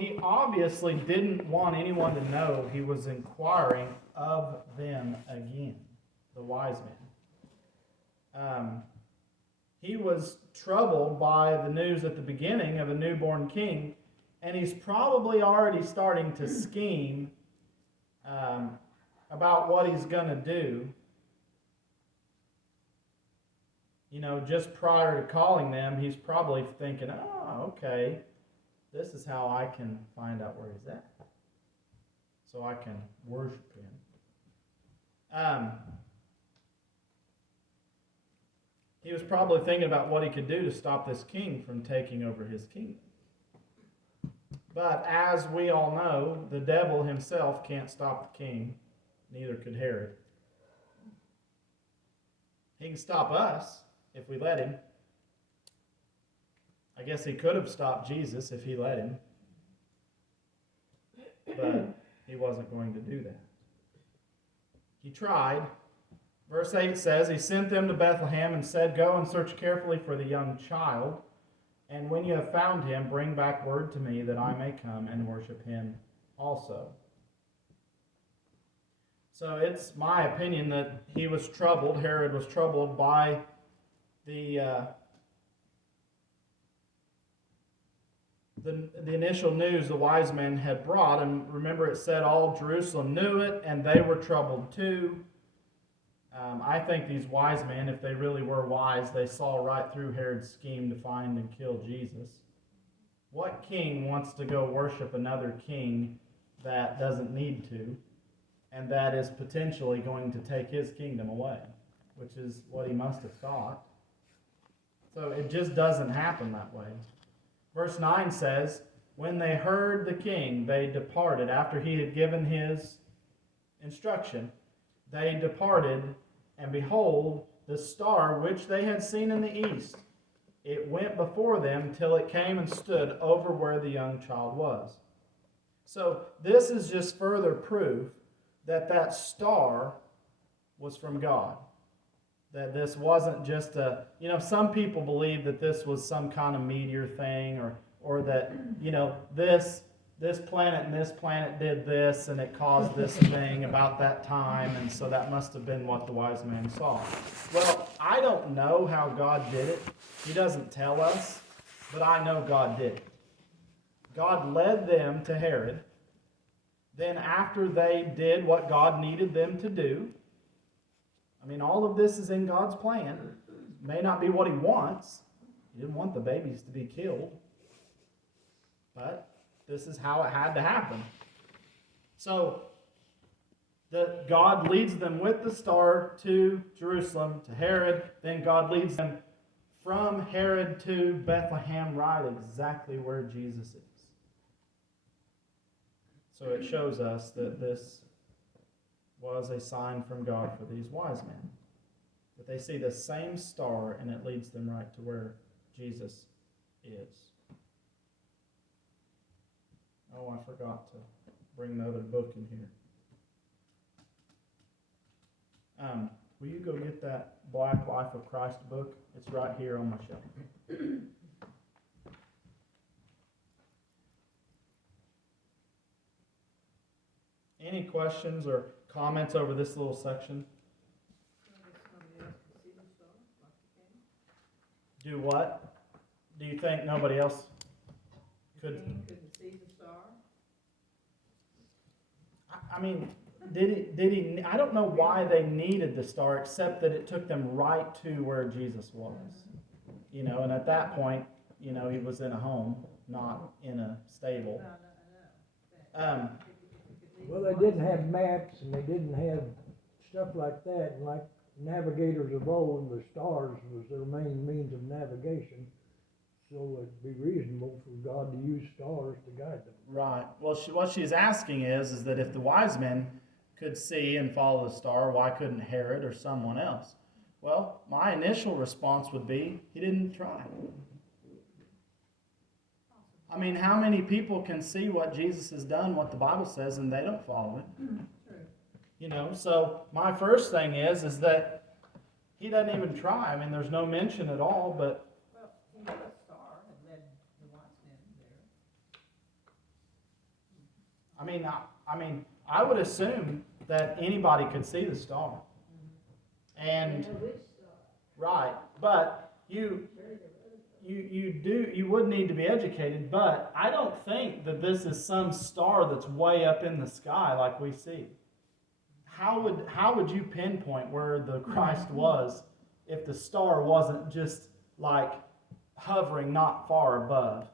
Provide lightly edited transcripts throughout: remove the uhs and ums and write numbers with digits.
he obviously didn't want anyone to know he was inquiring of them again, the wise men. He was troubled by the news at the beginning of a newborn king, and he's probably already starting to scheme about what he's going to do. You know, just prior to calling them, he's probably thinking, oh, okay, this is how I can find out where he's at, so I can worship him. He was probably thinking about what he could do to stop this king from taking over his kingdom. But as we all know, the devil himself can't stop the king, neither could Herod. He can stop us if we let him. I guess he could have stopped Jesus if he let him. But he wasn't going to do that. He tried. Verse 8 says, he sent them to Bethlehem and said, go and search carefully for the young child, and when you have found him, bring back word to me that I may come and worship him also. So it's my opinion that he was troubled, Herod was troubled by the initial news the wise men had brought. And remember, it said all Jerusalem knew it, and they were troubled too. I think these wise men, if they really were wise, they saw right through Herod's scheme to find and kill Jesus. What king wants to go worship another king that doesn't need to, and that is potentially going to take his kingdom away, which is what he must have thought. So it just doesn't happen that way. Verse 9 says, when they heard the king, they departed. After he had given his instruction, they departed, and behold, the star which they had seen in the east, it went before them till it came and stood over where the young child was. So this is just further proof that that star was from God. That this wasn't just a, some people believe that this was some kind of meteor thing, or that, this planet and this planet did this, and it caused this thing about that time, and so that must have been what the wise men saw. Well, I don't know how God did it. He doesn't tell us, but I know God did it. God led them to Herod. Then after they did what God needed them to do, all of this is in God's plan. It may not be what he wants. He didn't want the babies to be killed, but this is how it had to happen. So, God leads them with the star to Jerusalem, to Herod. Then God leads them from Herod to Bethlehem, right exactly where Jesus is. So it shows us that this was a sign from God for these wise men. That they see the same star, and it leads them right to where Jesus is. Oh, I forgot to bring the other book in here. Will you go get that Black Life of Christ book? It's right here on my shelf. Any questions or comments over this little section? Do what? Do you think nobody else could? See the star? Did he? I don't know why they needed the star, except that it took them right to where Jesus was. And at that point, he was in a home, not in a stable. Well, they didn't have maps, and they didn't have stuff like that. And like navigators of old, the stars was their main means of navigation. So it'd be reasonable for God to use stars to guide them. Right. Well, what she's asking is that if the wise men could see and follow the star, why couldn't Herod or someone else? Well, my initial response would be, he didn't try. How many people can see what Jesus has done, what the Bible says, and they don't follow it? So my first thing is that he doesn't even try. There's no mention at all, but... Well, he had a star that led the wise men I would assume that anybody could see the star. And right, but you would need to be educated, but I don't think that this is some star that's way up in the sky like we see. How would you pinpoint where the Christ was if the star wasn't just like hovering not far above,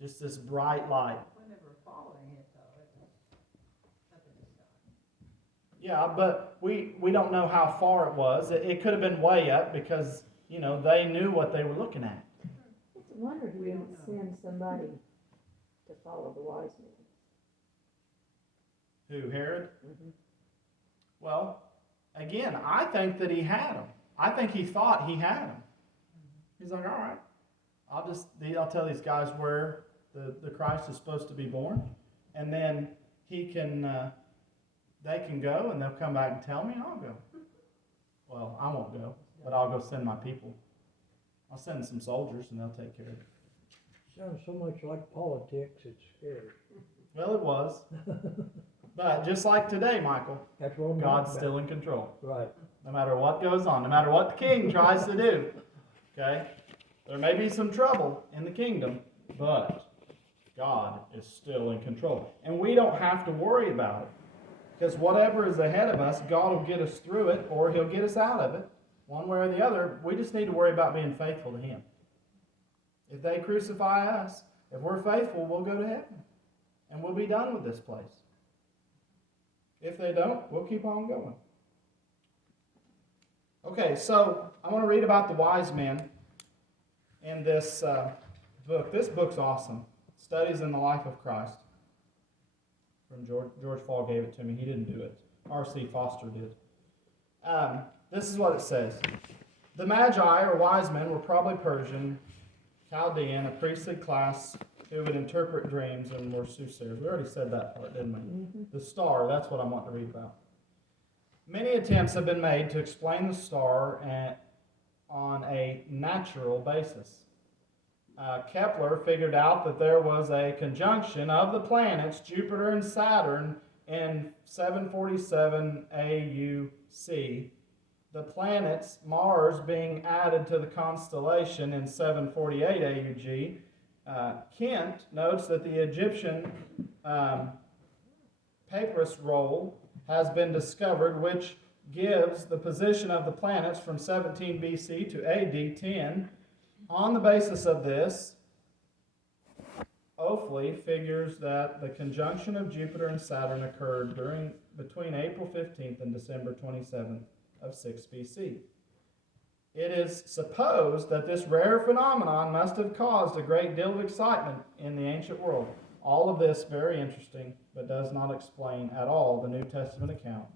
just this bright light? Whenever following it though, it's up in the sky. Yeah, but we don't know how far it was. It could have been way up because, they knew what they were looking at. It's a wonder he didn't send somebody to follow the wise men. Who, Herod? Mm-hmm. Well, again, I think that he had them. I think he thought he had them. He's like, all right, I'll tell these guys where the Christ is supposed to be born, and then they can go, and they'll come back and tell me, and I'll go. Well, I won't go, but I'll go send my people. I'll send some soldiers, and they'll take care of it. Sounds so much like politics, it's scary. Well, it was. But just like today, Michael, That's what I'm God's talking still in control. about. Right. No matter what goes on, no matter what the king tries to do. Okay? There may be some trouble in the kingdom, but God is still in control. And we don't have to worry about it. Because whatever is ahead of us, God will get us through it, or He'll get us out of it. One way or the other, we just need to worry about being faithful to Him. If they crucify us, if we're faithful, we'll go to heaven. And we'll be done with this place. If they don't, we'll keep on going. Okay, so I want to read about the wise men in this book. This book's awesome. Studies in the Life of Christ. From George Fall gave it to me. He didn't do it. R.C. Foster did. This is what it says. The Magi, or wise men, were probably Persian, Chaldean, a priestly class who would interpret dreams and were soothsayers. We already said that part, didn't we? Mm-hmm. The star, that's what I want to read about. Many attempts have been made to explain the star on a natural basis. Kepler figured out that there was a conjunction of the planets Jupiter and Saturn in 747 AUC. The planets Mars being added to the constellation in 748 AUG. Kent notes that the Egyptian papyrus roll has been discovered, which gives the position of the planets from 17 BC to AD 10. On the basis of this, Oefle figures that the conjunction of Jupiter and Saturn occurred between April 15th and December 27th of 6 BC. It is supposed that this rare phenomenon must have caused a great deal of excitement in the ancient world. All of this very interesting, but does not explain at all the New Testament account.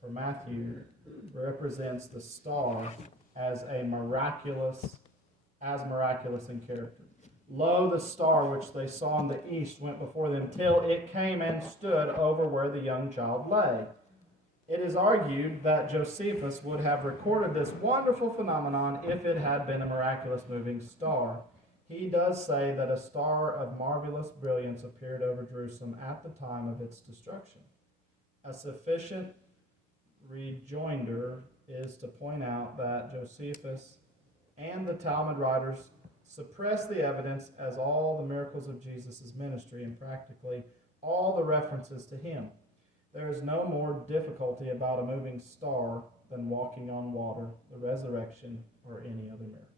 For Matthew represents the star as miraculous in character. Lo, the star which they saw in the east went before them till it came and stood over where the young child lay. It is argued that Josephus would have recorded this wonderful phenomenon if it had been a miraculous moving star. He does say that a star of marvelous brilliance appeared over Jerusalem at the time of its destruction. A sufficient rejoinder is to point out that Josephus and the Talmud writers suppress the evidence as all the miracles of Jesus' ministry and practically all the references to him. There is no more difficulty about a moving star than walking on water, the resurrection, or any other miracle.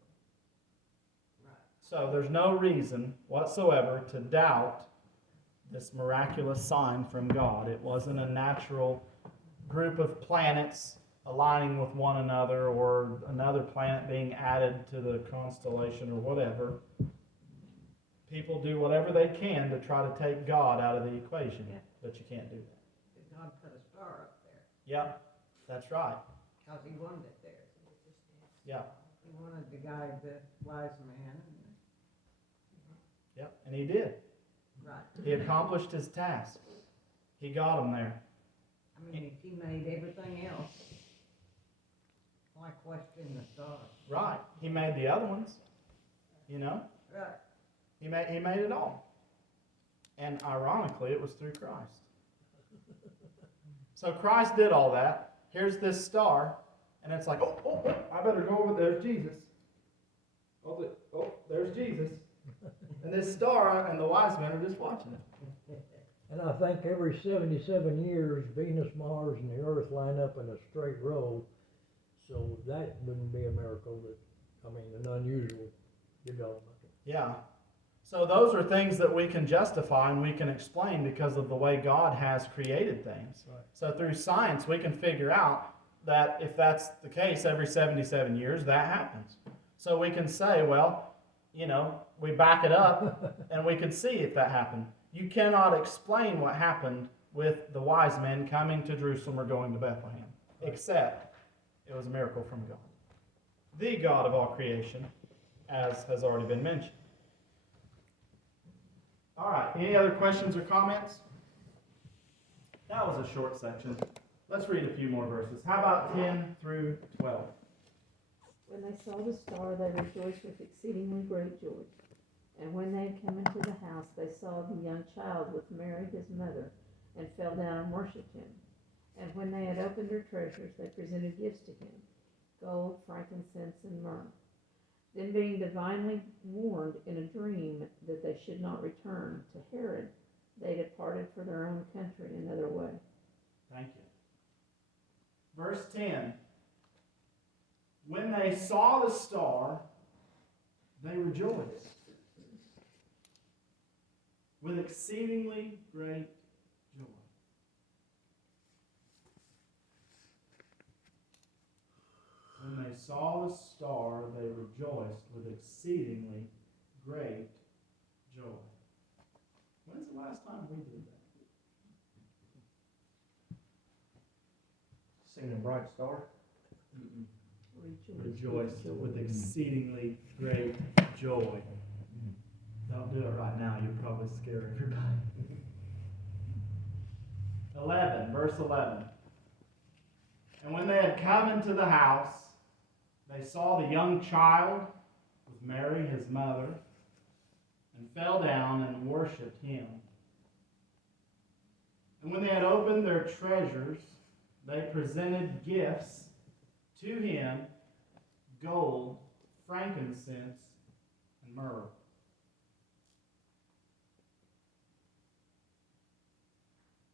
So there's no reason whatsoever to doubt this miraculous sign from God. It wasn't a natural group of planets aligning with one another or another planet being added to the constellation or whatever. People do whatever they can to try to take God out of the equation, but you can't do that. God put a star up there Yep, that's right. because he wanted it there. Yeah. He wanted to guide the wise man. Yep, and he did. Right. He accomplished his task. He got him there. I mean, if he made everything else, why question the stars? Right. He made the other ones. You know? Right. He made it all. And ironically, it was through Christ. So Christ did all that. Here's this star, and it's like, oh, I better go over there. There's Jesus. There's Jesus. And this star and the wise men are just watching it. And I think every 77 years, Venus, Mars, and the Earth line up in a straight row. So that wouldn't be a miracle, an unusual development. Yeah. So those are things that we can justify and we can explain because of the way God has created things. Right. So through science, we can figure out that if that's the case, every 77 years, that happens. So we can say, well, we back it up and we can see if that happened. You cannot explain what happened with the wise men coming to Jerusalem or going to Bethlehem, except it was a miracle from God. The God of all creation, as has already been mentioned. All right, any other questions or comments? That was a short section. Let's read a few more verses. How about 10 through 12? When they saw the star, they rejoiced with exceedingly great joy. And when they had come into the house, they saw the young child with Mary his mother, and fell down and worshipped him. And when they had opened their treasures, they presented gifts to him, gold, frankincense, and myrrh. Then being divinely warned in a dream that they should not return to Herod, they departed for their own country another way. Thank you. Verse 10. When they saw the star, they rejoiced with exceedingly great joy. When they saw the star, they rejoiced with exceedingly great joy. When's the last time we did that? Seen a bright star? Rejoiced with exceedingly great joy. Don't do it right now, you'll probably scare everybody. 11, verse 11. And when they had come into the house, they saw the young child with Mary his mother, and fell down and worshipped him. And when they had opened their treasures, they presented gifts to him, gold, frankincense, and myrrh.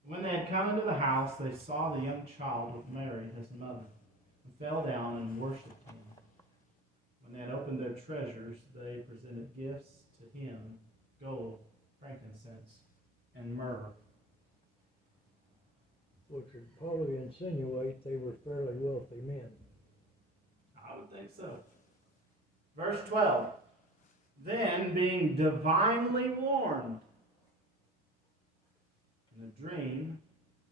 When they had come into the house, they saw the young child with Mary, his mother, and fell down and worshipped him. When they had opened their treasures, they presented gifts to him, gold, frankincense, and myrrh. Which would probably insinuate they were fairly wealthy men. I would think so. Verse 12. Then, being divinely warned in a dream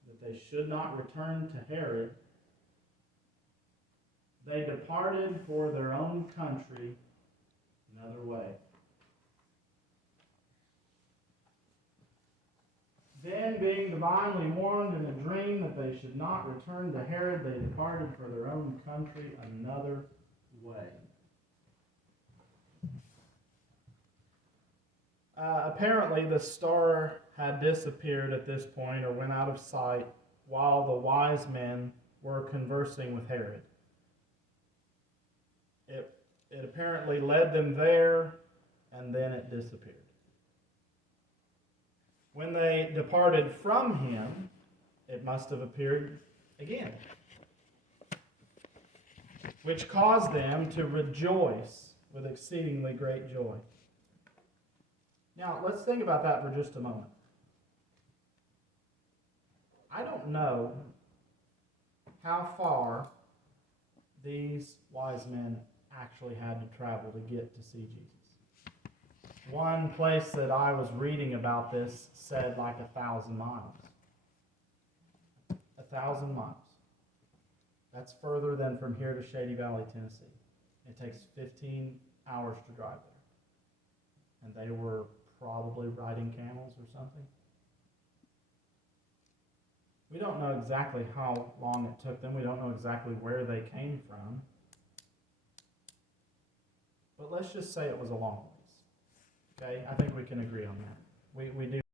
that they should not return to Herod, they departed for their own country another way. Then, being divinely warned in a dream that they should not return to Herod, they departed for their own country another way. Apparently, the star had disappeared at this point or went out of sight while the wise men were conversing with Herod. It apparently led them there, and then it disappeared. When they departed from him, it must have appeared again, which caused them to rejoice with exceedingly great joy. Now, let's think about that for just a moment. I don't know how far these wise men actually had to travel to get to see Jesus. One place that I was reading about this said like 1,000 miles. 1,000 miles. That's further than from here to Shady Valley, Tennessee. It takes 15 hours to drive there. And they were probably riding camels or something. We don't know exactly how long it took them. We don't know exactly where they came from. But let's just say it was a long ways. Okay, I think we can agree on that. We do